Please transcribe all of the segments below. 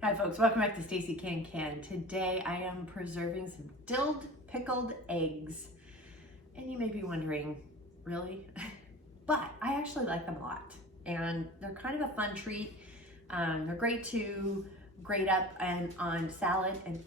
Hi folks, welcome back to Stacey Can. Today I am preserving some dilled pickled eggs. And you may be wondering, really? But I actually like them a lot. And they're kind of a fun treat. They're great to grate up and on salad. And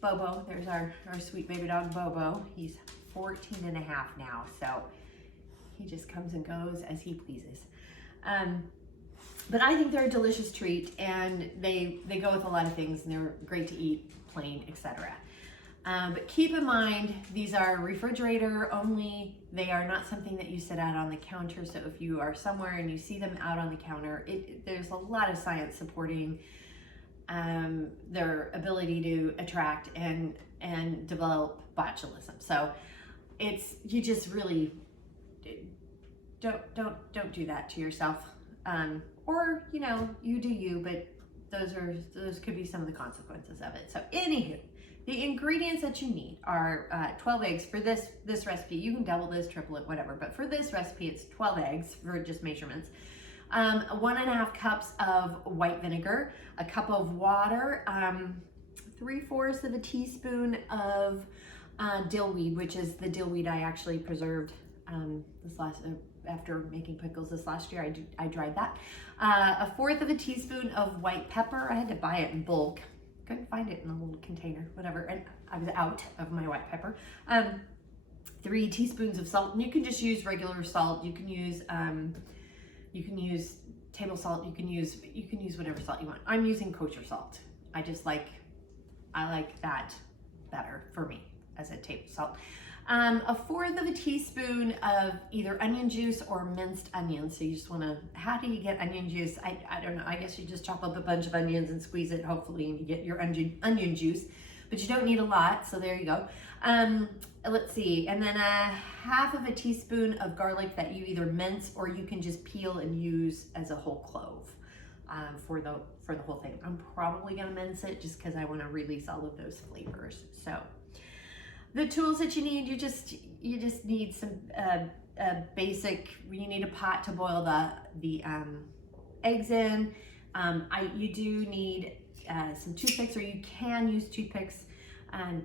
Bobo, there's our sweet baby dog Bobo. He's 14 and a half now, so he just comes and goes as he pleases. But I think they're a delicious treat, and they go with a lot of things, and they're great to eat plain, etc. But keep in mind, these are refrigerator only. They are not something that you sit out on the counter. So if you are somewhere and you see them out on the counter, there's a lot of science supporting their ability to attract and develop botulism. So you just really don't do that to yourself. Or, you know, you do you, but those could be some of the consequences of it. So anywho, the ingredients that you need are 12 eggs for this recipe. You can double this, triple it, whatever, but for this recipe, it's 12 eggs for just measurements. 1.5 cups of white vinegar, a cup of water, 3/4 of a teaspoon of dill weed, which is the dill weed I actually preserved after making pickles this last year. I dried that. 1/4 of a teaspoon of white pepper. I had to buy it in bulk. Couldn't find it in a little container, whatever. And I was out of my white pepper. 3 teaspoons of salt. And you can just use regular salt. You can use table salt. You can use whatever salt you want. I'm using kosher salt. I like that better for me as a table salt. 1/4 of a teaspoon of either onion juice or minced onions. So you just want to, how do you get onion juice? I don't know. I guess you just chop up a bunch of onions and squeeze it, hopefully, and you get your onion juice. But you don't need a lot, so there you go. Let's see. And then 1/2 of a teaspoon of garlic that you either mince or you can just peel and use as a whole clove for the whole thing. I'm probably going to mince it just because I want to release all of those flavors. So the tools that you need, you just need some basic. You need a pot to boil the eggs in. You do need some toothpicks, or you can use toothpicks.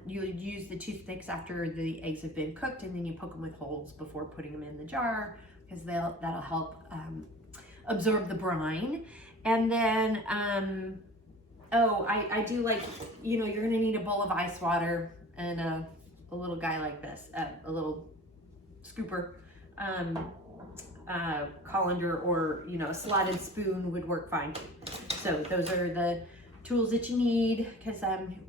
You would use the toothpicks after the eggs have been cooked, and then you poke them with holes before putting them in the jar, because that'll help absorb the brine. And then I do like, you know, you're gonna need a bowl of ice water and a little guy like this, a little scooper, colander, or, you know, a slotted spoon would work fine. So those are the tools that you need, because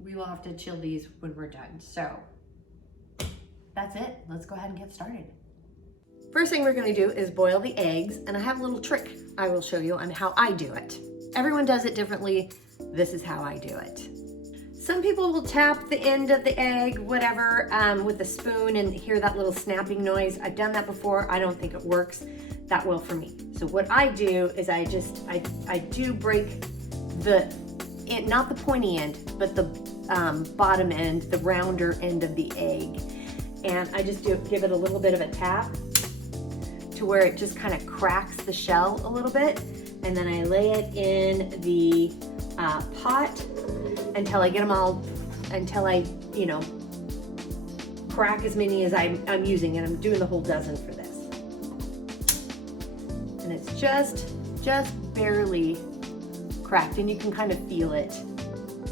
we will have to chill these when we're done. So that's it. Let's go ahead and get started. First thing we're going to do is boil the eggs, and I have a little trick I will show you on how I do it. Everyone does it differently. This is how I do it. Some people will tap the end of the egg, whatever, with a spoon and hear that little snapping noise. I've done that before. I don't think it works that well for me. So what I do is I do break not the pointy end, but the bottom end, the rounder end of the egg. And I just give it a little bit of a tap to where it just kind of cracks the shell a little bit. And then I lay it in the pot until I get them all, until I, you know, crack as many as I'm using, and I'm doing the whole dozen for this. And it's just barely cracked, and you can kind of feel it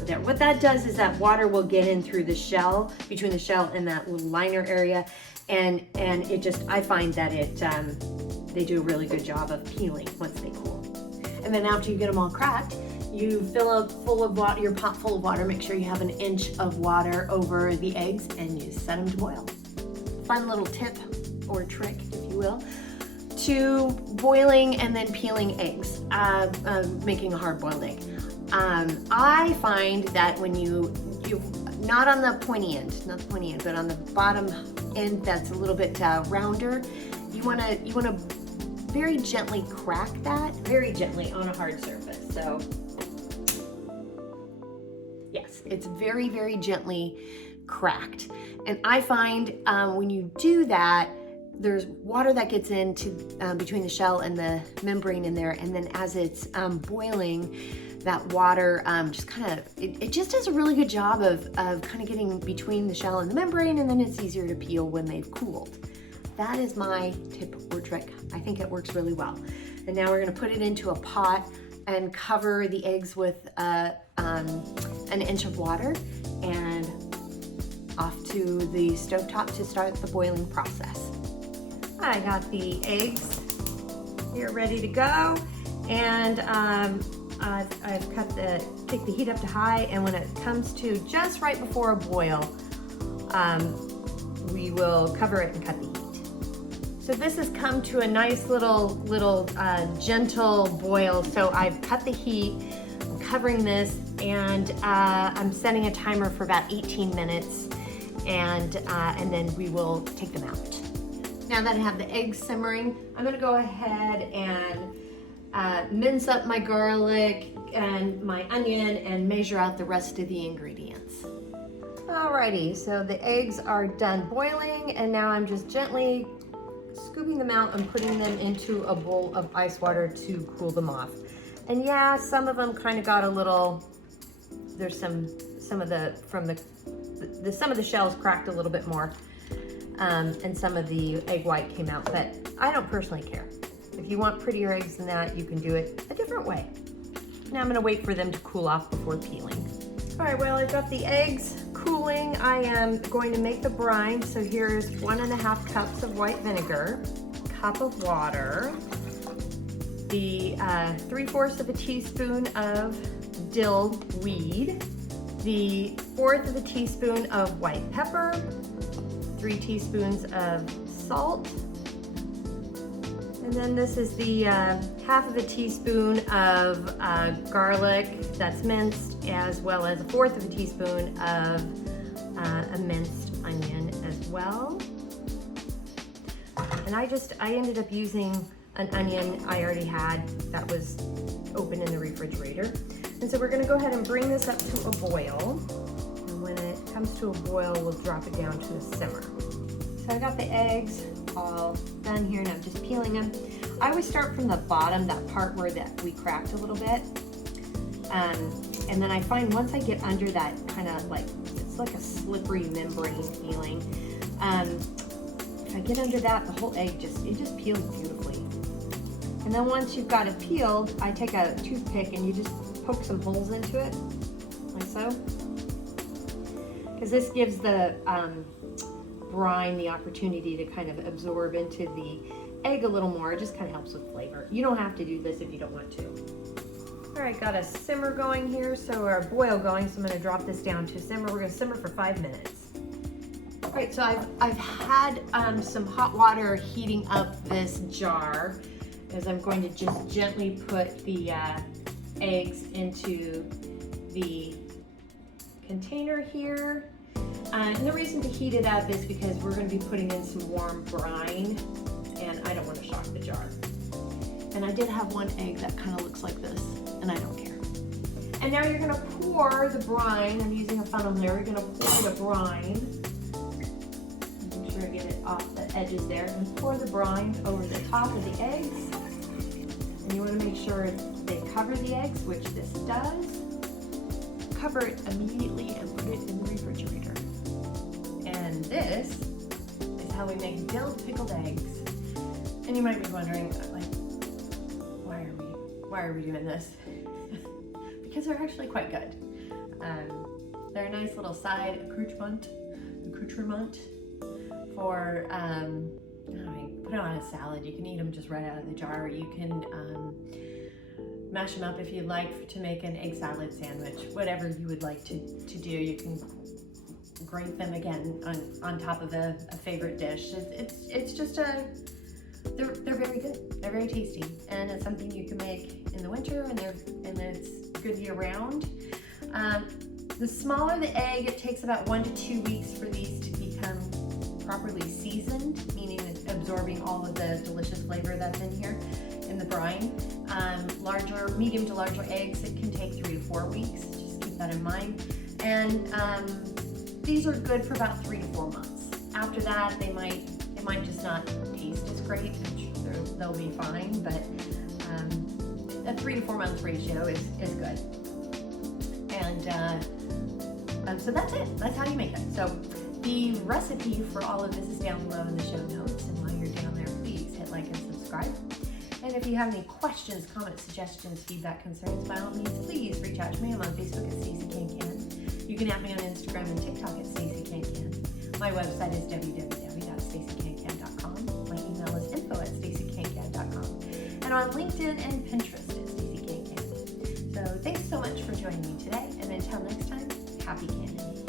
there. What that does is that water will get in through the shell, between the shell and that little liner area, and it just, I find that they do a really good job of peeling once they cool. And then after you get them all cracked, you fill your pot full of water. Make sure you have 1 inch of water over the eggs, and you set them to boil. Fun little tip or trick, if you will, to boiling and then peeling eggs, making a hard-boiled egg. I find that when you not on the pointy end, but on the bottom end that's a little bit rounder, you wanna very gently crack that, very gently on a hard surface. So yes, it's very, very gently cracked. And I find when you do that, there's water that gets into between the shell and the membrane in there, and then as it's boiling, that water just kind of, it just does a really good job of kind of getting between the shell and the membrane, and then it's easier to peel when they've cooled. That is my tip or trick. I think it works really well. And now we're gonna put it into a pot and cover the eggs with an inch of water and off to the stovetop to start the boiling process. I got the eggs here ready to go, and I've kicked the heat up to high, and when it comes to just right before a boil, we will cover it and cut the heat. So this has come to a nice little gentle boil. So I've cut the heat, I'm covering this, and I'm setting a timer for about 18 minutes, and then we will take them out. Now that I have the eggs simmering, I'm gonna go ahead and mince up my garlic and my onion and measure out the rest of the ingredients. Alrighty, so the eggs are done boiling, and now I'm just gently scooping them out and putting them into a bowl of ice water to cool them off. And yeah, some of them kind of got a little, there's some of the shells cracked a little bit more, and some of the egg white came out, but I don't personally care. If you want prettier eggs than that, you can do it a different way. Now I'm gonna wait for them to cool off before peeling. All right, well, I've got the eggs cooling. I am going to make the brine. So here's 1.5 cups of white vinegar, cup of water, the 3/4 of a teaspoon of dill weed, the 1/4 of a teaspoon of white pepper, 3 teaspoons of salt, and then this is the 1/2 of a teaspoon of garlic that's minced, as well as 1/4 of a teaspoon of a minced onion as well. And I ended up using an onion I already had that was open in the refrigerator. And so we're gonna go ahead and bring this up to a boil. And when it comes to a boil, we'll drop it down to a simmer. So I got the eggs all done here, and I'm just peeling them. I always start from the bottom, that part where we cracked a little bit. And then I find once I get under that kind of like, it's like a slippery membrane feeling. If I get under that, the whole egg it just peels beautifully. And then once you've got it peeled, I take a toothpick and you just poke some holes into it, like so. Because this gives the brine the opportunity to kind of absorb into the egg a little more. It just kind of helps with flavor. You don't have to do this if you don't want to. All right, got a simmer going here, or a boil going, so I'm gonna drop this down to simmer. We're gonna simmer for 5 minutes. All right, so I've had some hot water heating up this jar, as I'm going to just gently put the eggs into the container here. And the reason to heat it up is because we're going to be putting in some warm brine, and I don't want to shock the jar. And I did have one egg that kind of looks like this, and I don't care. And now you're going to pour the brine. I'm using a funnel here. You're going to pour the brine. Make sure I get it off the edges there. And pour the brine over the top of the eggs. And you want to make sure they cover the eggs, which this does. Cover it immediately and put it in the refrigerator. And this is how we make dilled pickled eggs. And you might be wondering, like, why are we doing this? Because they're actually quite good. They're a nice little side accoutrement for, put it on a salad. You can eat them just right out of the jar. You can mash them up if you'd like to make an egg salad sandwich, whatever you would like to do. You can grate them again on top of a favorite dish. It's just they're very good. They're very tasty, and it's something you can make in the winter, and it's good year round. The smaller the egg, it takes about 1 to 2 weeks for these to become properly seasoned, meaning absorbing all of the delicious flavor that's in here in the brine. Medium to larger eggs, it can take 3 to 4 weeks. Just keep that in mind. And these are good for about 3 to 4 months. After that, they might just not taste as great. They'll be fine, but a 3 to 4 month ratio is good. so that's it. That's how you make it. So the recipe for all of this is down below in the show notes. And while you're down there, please hit like and subscribe. And if you have any questions, comments, suggestions, feedback, concerns, by all means, please reach out to me. I'm on Facebook at Stacey Can. You can add me on Instagram and TikTok at Stacey Can. My website is www.staceycancan.com. My email is info@staceycancan.com. And on LinkedIn and Pinterest at Stacey Can. So thanks so much for joining me today. And until next time, happy canning.